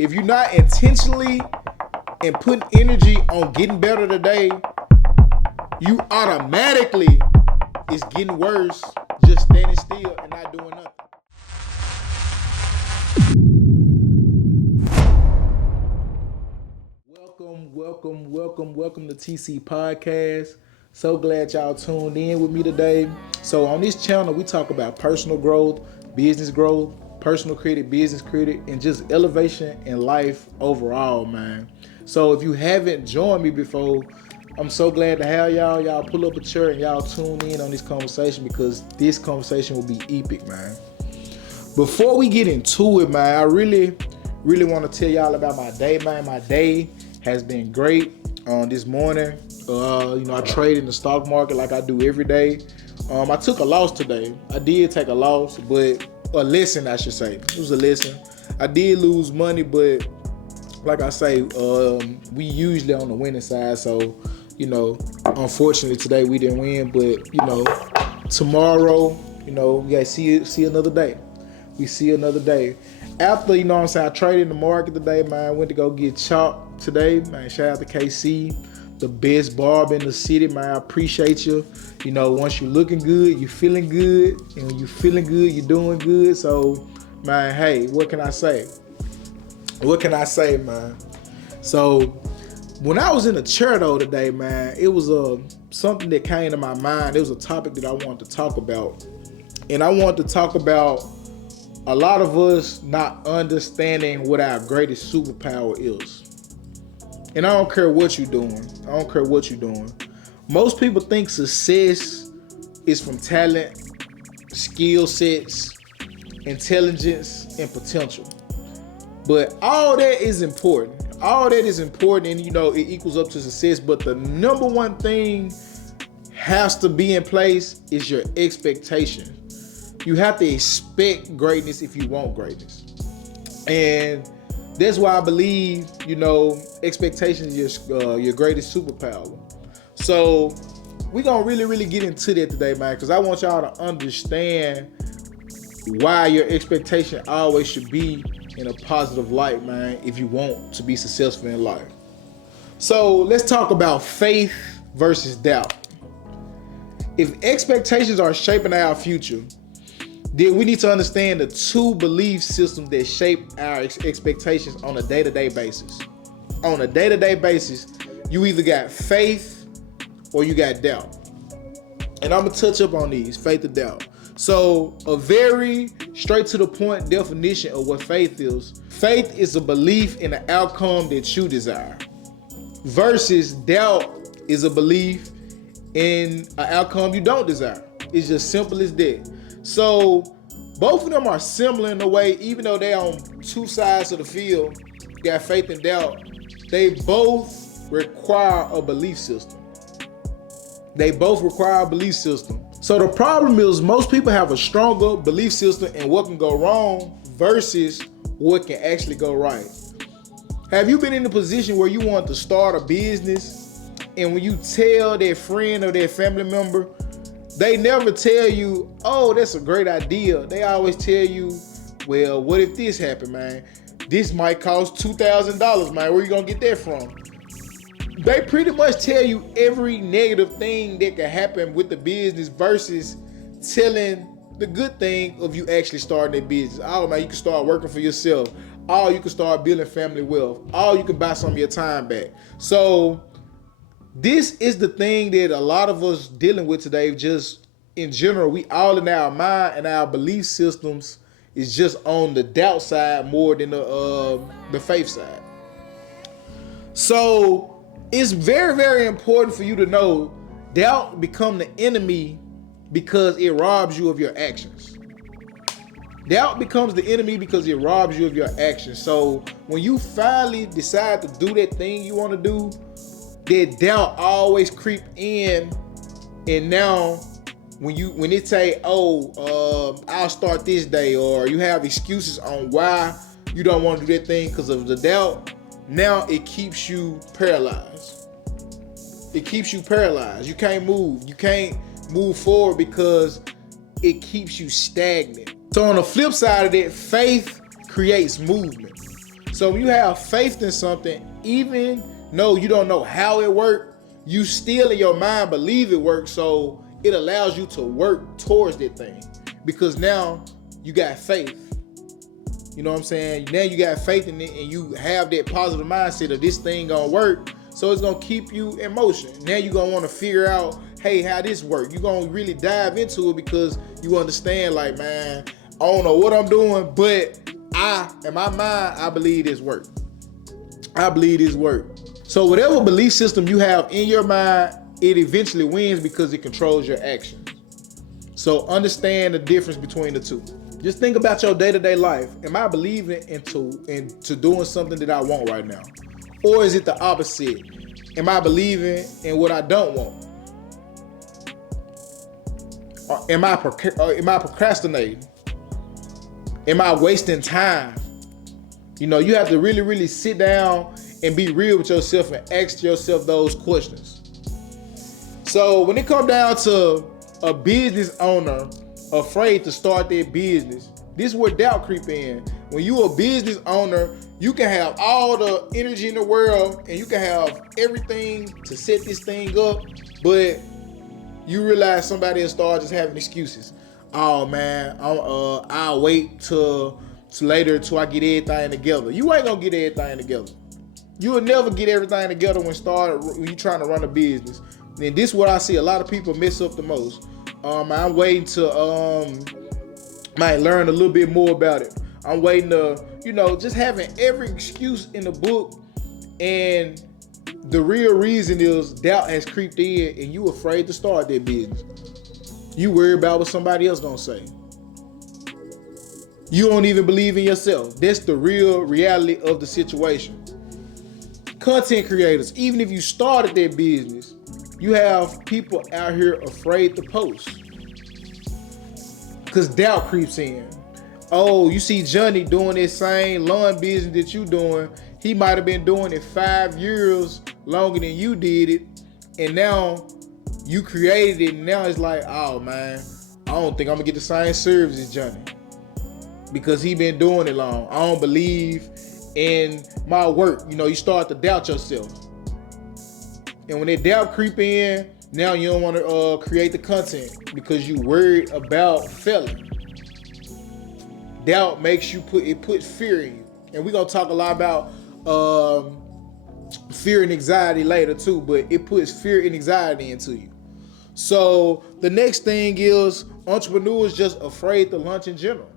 If you're not intentionally and putting energy on getting better today, you automatically is getting worse just standing still and not doing nothing. Welcome to TC Podcast. So glad y'all tuned in with me today. So on this channel, we talk about personal growth, business growth, personal credit, business credit, and just elevation in life overall, man. So if you haven't joined me before, I'm so glad to have y'all. Y'all pull up a chair and y'all tune in on this conversation because this conversation will be epic, man. Before we get into it, man, I really want to tell y'all about my day, man. My day has been great. This morning, I trade in the stock market like I do every day. I took a loss today. I did take a loss, but a lesson, I should say. It was a lesson. I did lose money, but like I say, we usually on the winning side. So, unfortunately today we didn't win, but tomorrow, we gotta see another day. We see another day. After, I traded in the market today, man. I went to go get chopped today, man. Shout out to KC, the best barber in the city, man. I appreciate you. Once you're looking good, you're feeling good. And when you're feeling good, you're doing good. So, man, hey, what can I say? Man? So, when I was in the chair, though, today, man, it was something that came to my mind. It was a topic that I wanted to talk about. And I wanted to talk about a lot of us not understanding what our greatest superpower is. And I don't care what you're doing. Most people think success is from talent, skill sets, intelligence, and potential. But all that is important. And it equals up to success. But the number one thing has to be in place is your expectation. You have to expect greatness if you want greatness. And that's why I believe, expectation is your greatest superpower. So we're going to really get into that today, man, because I want y'all to understand why your expectation always should be in a positive light, man, if you want to be successful in life. So let's talk about faith versus doubt. If expectations are shaping our future, then we need to understand the two belief systems that shape our expectations on a day-to-day basis. On a day-to-day basis, you either got faith or you got doubt. And I'm going to touch up on these, faith and doubt. So a very straight to the point definition of what faith is. Faith is a belief in an outcome that you desire. Versus doubt is a belief in an outcome you don't desire. It's just simple as that. So both of them are similar in a way, even though they're on two sides of the field, got faith and doubt, they both require a belief system. So the problem is most people have a stronger belief system in what can go wrong versus what can actually go right. Have you been in a position where you want to start a business and when you tell their friend or their family member, they never tell you, oh, that's a great idea. They always tell you, well, what if this happened, man? This might cost $2,000, man. Where you gonna get that from? They pretty much tell you every negative thing that can happen with the business versus telling the good thing of you actually starting that business. Oh, man, you can start working for yourself. Oh, you can start building family wealth. Oh, you can buy some of your time back. So this is the thing that a lot of us dealing with today. Just in general, we all in our mind and our belief systems is just on the doubt side more than the faith side. So it's very, very important for you to know doubt become the enemy because it robs you of your actions. Doubt becomes the enemy because it robs you of your actions. So when you finally decide to do that thing you want to do, that doubt always creep in, and now when it say, I'll start this day, or you have excuses on why you don't want to do that thing because of the doubt, now it keeps you paralyzed. You can't move. You can't move forward because it keeps you stagnant. So on the flip side of that, faith creates movement. So when you have faith in something, even though you don't know how it works, you still in your mind believe it works. So it allows you to work towards that thing because now you got faith. You know what I'm saying? Now you got faith in it and you have that positive mindset of this thing gonna work. So it's gonna keep you in motion. Now you're gonna wanna figure out, hey, how this work? You're gonna really dive into it because you understand, like, man, I don't know what I'm doing, but in my mind, I believe this work. I believe this work. So whatever belief system you have in your mind, it eventually wins because it controls your actions. So understand the difference between the two. Just think about your day-to-day life. Am I believing into doing something that I want right now? Or is it the opposite? Am I believing in what I don't want? Or am I procrastinating? Am I wasting time? You know, you have to really, really sit down and be real with yourself and ask yourself those questions. So when it comes down to a business owner afraid to start their business, this is where doubt creep in. When you a business owner, you can have all the energy in the world and you can have everything to set this thing up, but you realize somebody will start just having excuses. Oh man, I'll wait till later till I get everything together. You ain't gonna get everything together. You will never get everything together when you trying to run a business. And this is what I see a lot of people mess up the most. I'm waiting to might learn a little bit more about it. I'm waiting to, just having every excuse in the book, and the real reason is doubt has creeped in and you afraid to start that business. You worry about what somebody else gonna say. You don't even believe in yourself. That's the real reality of the situation. Content creators, even if you started their business, you have people out here afraid to post because doubt creeps in. Oh, you see Johnny doing this same lawn business that you doing. He might have been doing it 5 years longer than you did it, and now you created it, and now it's like, oh man, I don't think I'm gonna get the same service as Johnny because he been doing it long. I don't believe in my work. You start to doubt yourself. And when that doubt creep in, now you don't want to create the content because you worried about failing. Doubt makes you puts fear in you. And we're going to talk a lot about fear and anxiety later too, but it puts fear and anxiety into you. So the next thing is entrepreneurs just afraid to launch in general.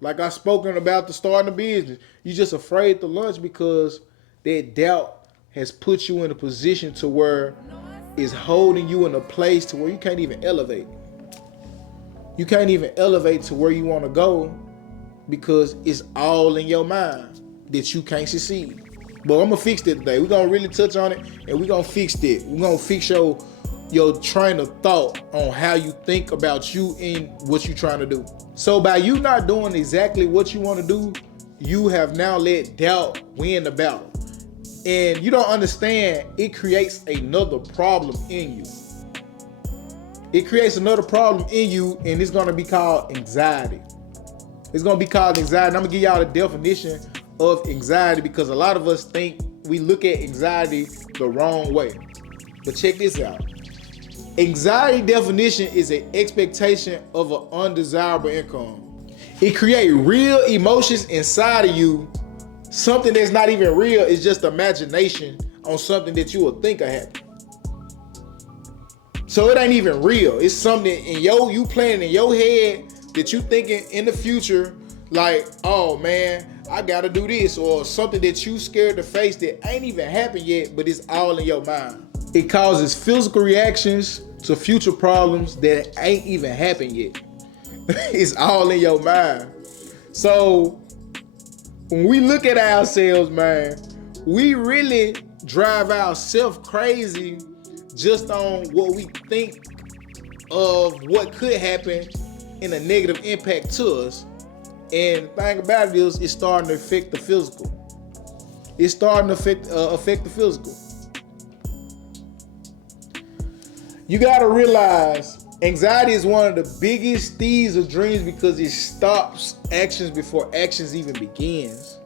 Like I spoken about the starting a business, you just afraid to launch because that doubt has put you in a position to where it's holding you in a place to where you can't even elevate. You can't even elevate to where you want to go because it's all in your mind that you can't succeed. But I'm going to fix it today. We're going to really touch on it and we're going to fix it. We're going to fix your train of thought on how you think about you and what you're trying to do. So by you not doing exactly what you want to do, you have now let doubt win the battle. And you don't understand, it creates another problem in you. It creates another problem in you, and it's going to be called anxiety. It's going to be called anxiety. I'm going to give y'all the definition of anxiety because a lot of us think we look at anxiety the wrong way. But check this out. Anxiety definition is an expectation of an undesirable income. It creates real emotions inside of you. Something that's not even real is just imagination on something that you would think of happen. So it ain't even real. It's something you playing in your head that you thinking in the future, like, oh man, I gotta do this, or something that you scared to face that ain't even happened yet, but it's all in your mind. It causes physical reactions to future problems that ain't even happened yet. It's all in your mind. So when we look at ourselves, man, we really drive ourselves crazy just on what we think of what could happen in a negative impact to us. And the thing about it is, it's starting to affect the physical. It's starting to affect the physical. You got to realize anxiety is one of the biggest thieves of dreams because it stops actions before actions even begins.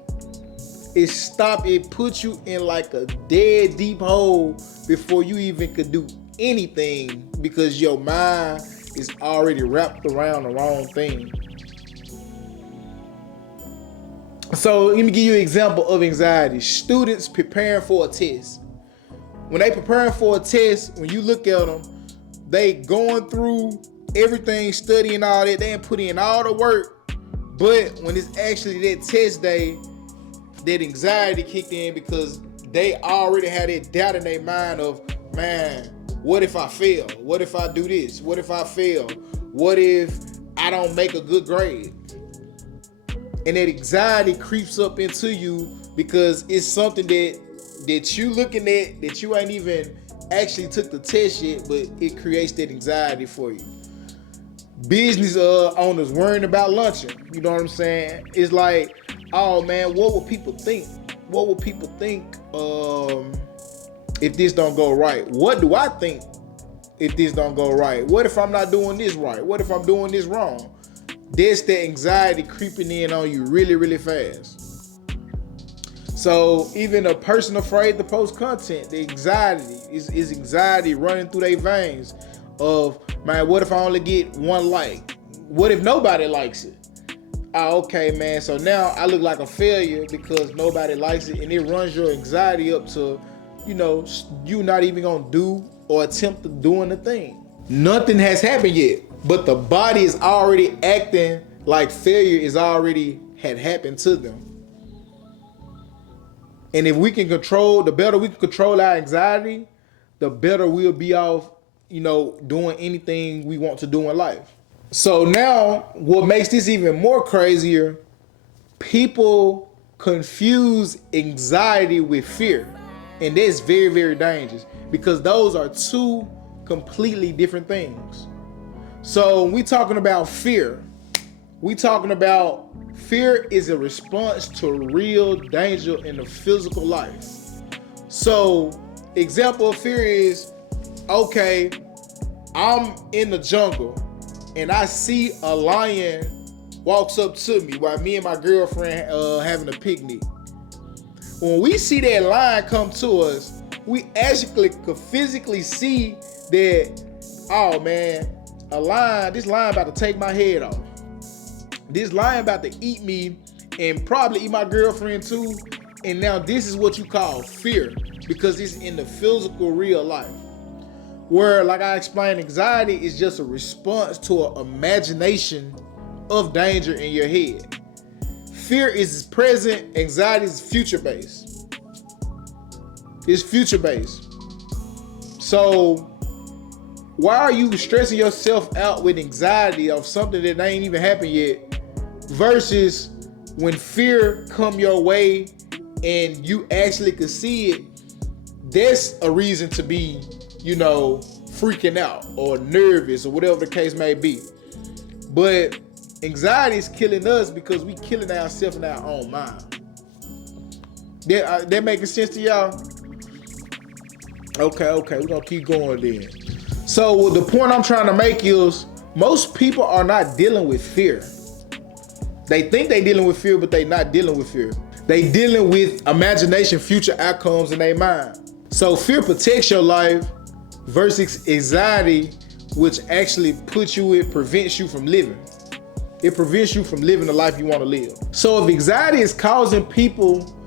It puts you in like a dead deep hole before you even could do anything, because your mind is already wrapped around the wrong thing. So let me give you an example of anxiety. Students preparing for a test. When they preparing for a test, when you look at them, they going through everything, studying all that, they put in all the work. But when it's actually that test day, that anxiety kicked in, because they already had that doubt in their mind of, man, what if I fail? What if I do this? What if I fail? What if I don't make a good grade? And that anxiety creeps up into you because it's something that you looking at that you ain't even actually took the test yet, but it creates that anxiety for you. Business owners worrying about lunching. You know what I'm saying? It's like, oh man, what will people think? What will people think if this don't go right? What do I think if this don't go right? What if I'm not doing this right? What if I'm doing this wrong? That's the anxiety creeping in on you really, really fast. So even a person afraid to post content, the anxiety is anxiety running through their veins of, man, what if I only get one like? What if nobody likes it? Okay, man, so now I look like a failure because nobody likes it, and it runs your anxiety up to, you not even gonna do or attempt to doing the thing. Nothing has happened yet, but the body is already acting like failure is already had happened to them. And if we can control, the better we can control our anxiety, the better we'll be off, doing anything we want to do in life. So now, what makes this even more crazier, people confuse anxiety with fear. And that's very, very dangerous, because those are two completely different things. So when we talking about fear, fear is a response to real danger in the physical life. So example of fear is, okay, I'm in the jungle and I see a lion walks up to me while me and my girlfriend having a picnic. When we see that lion come to us, we actually could physically see that, oh man, this lion about to take my head off. This lion about to eat me and probably eat my girlfriend too. And now this is what you call fear, because it's in the physical real life. Where, like I explained, anxiety is just a response to an imagination of danger in your head. Fear is present, anxiety is future-based. It's future-based. So why are you stressing yourself out with anxiety of something that ain't even happened yet, versus when fear come your way and you actually could see it, that's a reason to be, freaking out or nervous or whatever the case may be. But anxiety is killing us because we killing ourselves in our own mind. That making sense to y'all? Okay, we're gonna keep going then. So the point I'm trying to make is, most people are not dealing with fear. They think they're dealing with fear, but they're not dealing with fear. They dealing with imagination, future outcomes in their mind. So fear protects your life versus anxiety, which actually prevents you from living. It prevents you from living the life you want to live. So if anxiety is causing people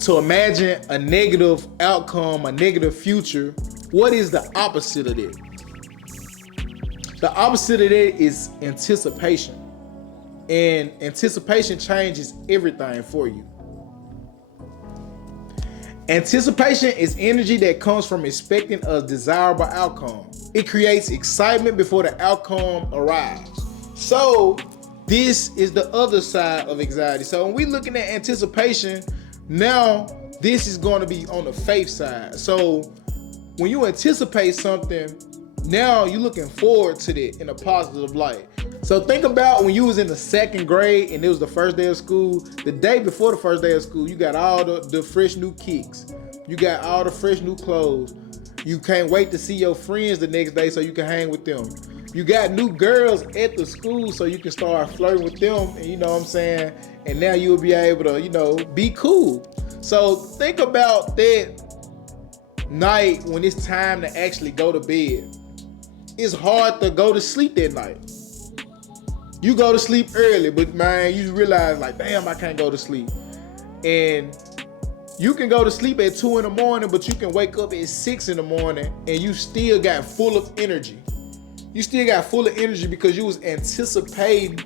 to imagine a negative outcome, a negative future, what is the opposite of that? The opposite of that is anticipation. And anticipation changes everything for you. Anticipation is energy that comes from expecting a desirable outcome. It creates excitement before the outcome arrives. So this is the other side of anxiety. So when we're looking at anticipation, now this is going to be on the faith side. So when you anticipate something, now you're looking forward to that in a positive light. So think about when you was in the second grade and it was the first day of school. The day before the first day of school, you got all the fresh new kicks. You got all the fresh new clothes. You can't wait to see your friends the next day so you can hang with them. You got new girls at the school so you can start flirting with them, and you know what I'm saying? And now you'll be able to, be cool. So think about that night when it's time to actually go to bed. It's hard to go to sleep that night. You go to sleep early, but man, you realize like, damn, I can't go to sleep. And you can go to sleep at 2 in the morning, but you can wake up at 6 in the morning and you still got full of energy. You still got full of energy because you was anticipating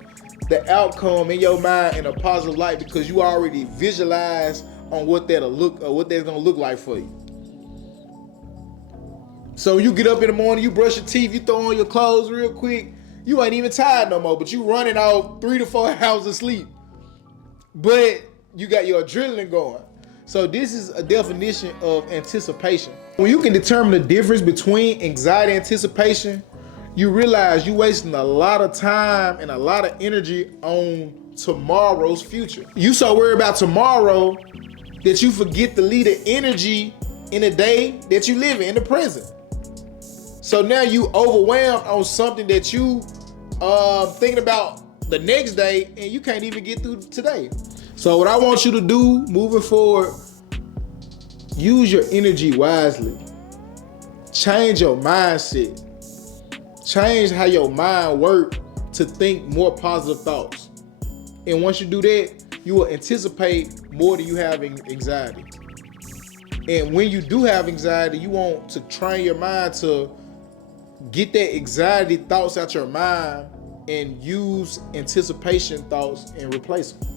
the outcome in your mind in a positive light because you already visualized on what that'll look or what that's gonna look like for you. So you get up in the morning, you brush your teeth, you throw on your clothes real quick. You ain't even tired no more, but you running off 3 to 4 hours of sleep. But you got your adrenaline going. So this is a definition of anticipation. When you can determine the difference between anxiety and anticipation, you realize you wasting a lot of time and a lot of energy on tomorrow's future. You so worried about tomorrow that you forget to leave the energy in the day that you live in the present. So now you overwhelmed on something that you thinking about the next day and you can't even get through today. So what I want you to do moving forward, use your energy wisely. Change your mindset. Change how your mind works to think more positive thoughts. And once you do that, you will anticipate more than you have anxiety. And when you do have anxiety, you want to train your mind to get that anxiety thoughts out your mind and use anticipation thoughts and replace them.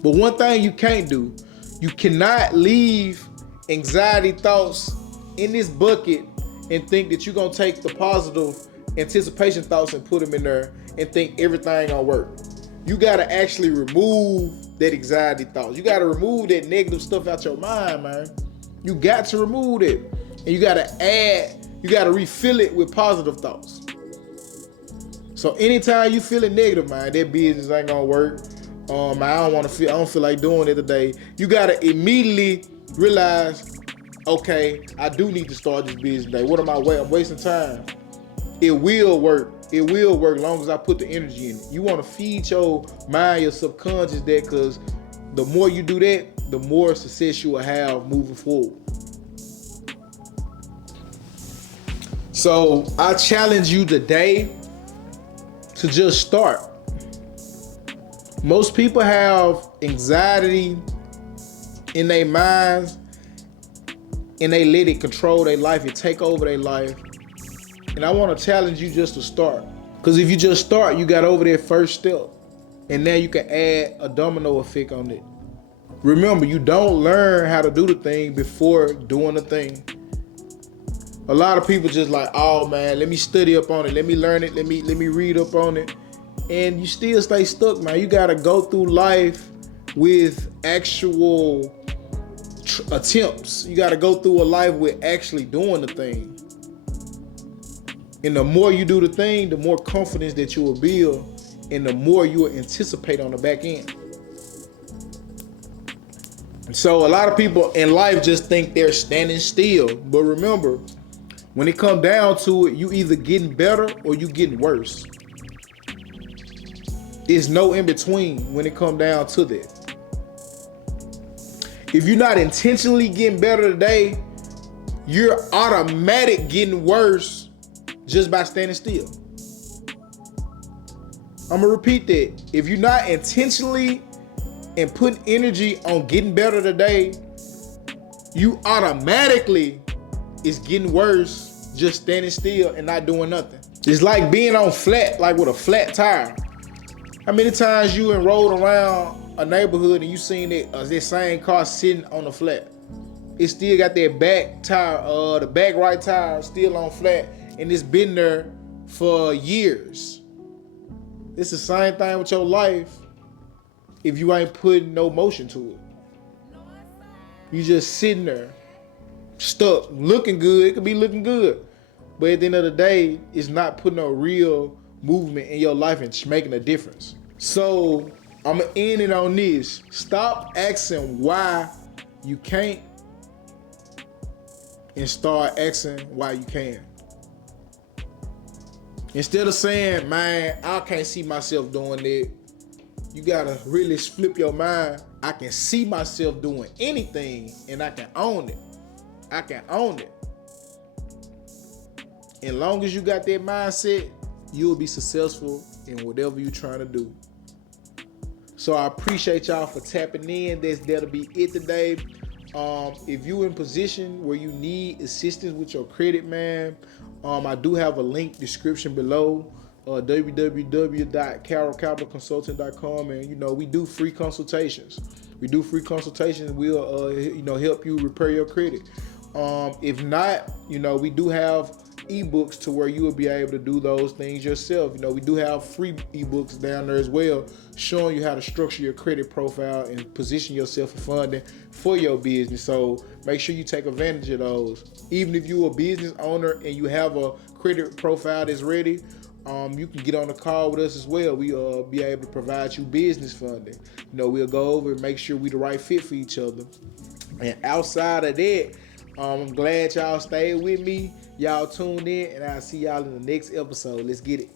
But one thing you can't do, you cannot leave anxiety thoughts in this bucket and think that you're gonna take the positive anticipation thoughts and put them in there and think everything gonna work. You gotta actually remove that anxiety thoughts. You gotta remove that negative stuff out your mind, man. You got to remove it. And you gotta refill it with positive thoughts. So anytime you feeling negative, man, that business ain't gonna work. I don't feel like doing it today. You gotta immediately realize, okay, I do need to start this business today. What am I waiting? I'm wasting time. It will work. It will work as long as I put the energy in it. You want to feed your mind, your subconscious that, because the more you do that, the more success you will have moving forward. So I challenge you today to just start. Most people have anxiety in their minds and they let it control their life and take over their life. And I want to challenge you just to start. Because if you just start, you got over that first step. And now you can add a domino effect on it. Remember, you don't learn how to do the thing before doing the thing. A lot of people just like, oh man, let me study up on it. Let me learn it. Let me read up on it. And you still stay stuck, man. You got to go through life with actual attempts. You got to go through a life with actually doing the thing. And the more you do the thing, the more confidence that you will build and the more you will anticipate on the back end. So a lot of people in life just think they're standing still. But remember, when it comes down to it, you either getting better or you getting worse. There's no in between when it comes down to that. If you're not intentionally getting better today, you're automatic getting worse just by standing still. I'm gonna repeat that. If you're not intentionally and putting energy on getting better today, you automatically is getting worse just standing still and not doing nothing. It's like being on flat, like with a flat tire. How many times you enrolled around a neighborhood and you seen that same car sitting on the flat? It still got that back tire, the back right tire still on flat, and it's been there for years. It's the same thing with your life if you ain't putting no motion to it. You just sitting there, stuck, looking good. It could be looking good, but at the end of the day, it's not putting a real movement in your life and making a difference. So I'm gonna end it on this. Stop asking why you can't and start asking why you can. Instead of saying, man, I can't see myself doing it, you gotta really flip your mind I can see myself doing anything and I can own it. I can own it. As long as you got that mindset, you'll be successful in whatever you're trying to do. So I appreciate y'all for tapping in. That'll be it today. If you're in position where you need assistance with your credit, man, I do have a link description below, www.carolcapitalconsulting.com, and we do free consultations. We'll help you repair your credit. If not, we do have ebooks to where you will be able to do those things yourself. We do have free ebooks down there as well, showing you how to structure your credit profile and position yourself for funding for your business. So make sure you take advantage of those. Even if you're a business owner and you have a credit profile that's ready, you can get on a call with us as well. We'll be able to provide you business funding. We'll go over and make sure we're the right fit for each other. And outside of that, I'm glad y'all stayed with me. Y'all tuned in, and I'll see y'all in the next episode. Let's get it.